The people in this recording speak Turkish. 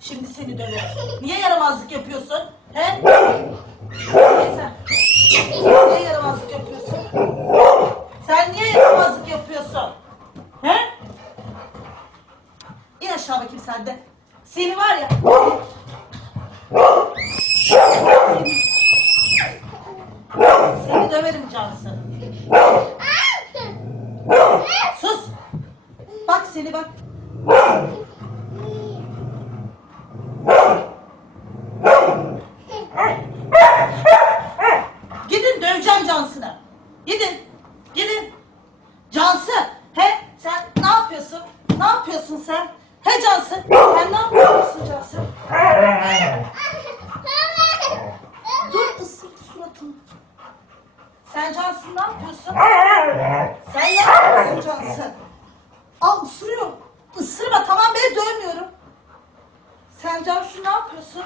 Şimdi seni döverim. Niye yaramazlık yapıyorsun? He? Niye sen? Niye yaramazlık yapıyorsun? Sen niye yaramazlık yapıyorsun? He? İn aşağı bakayım sen de. Seni var ya. Seni döverim Cansu. Sus. Bak seni bak. Gidin döveceğim Cansu'nu. Gidin. Gidin. Cansu. He? Sen ne yapıyorsun? Ne yapıyorsun sen? He Cansu? Sen ne yapıyorsun Cansu? Dur ısır suratını. Sen Cansu ne yapıyorsun? Sen ne yapıyorsun Cansu? Al ısırıyor. Isırma tamam ben dövmüyorum. Sen Cansu ne yapıyorsun?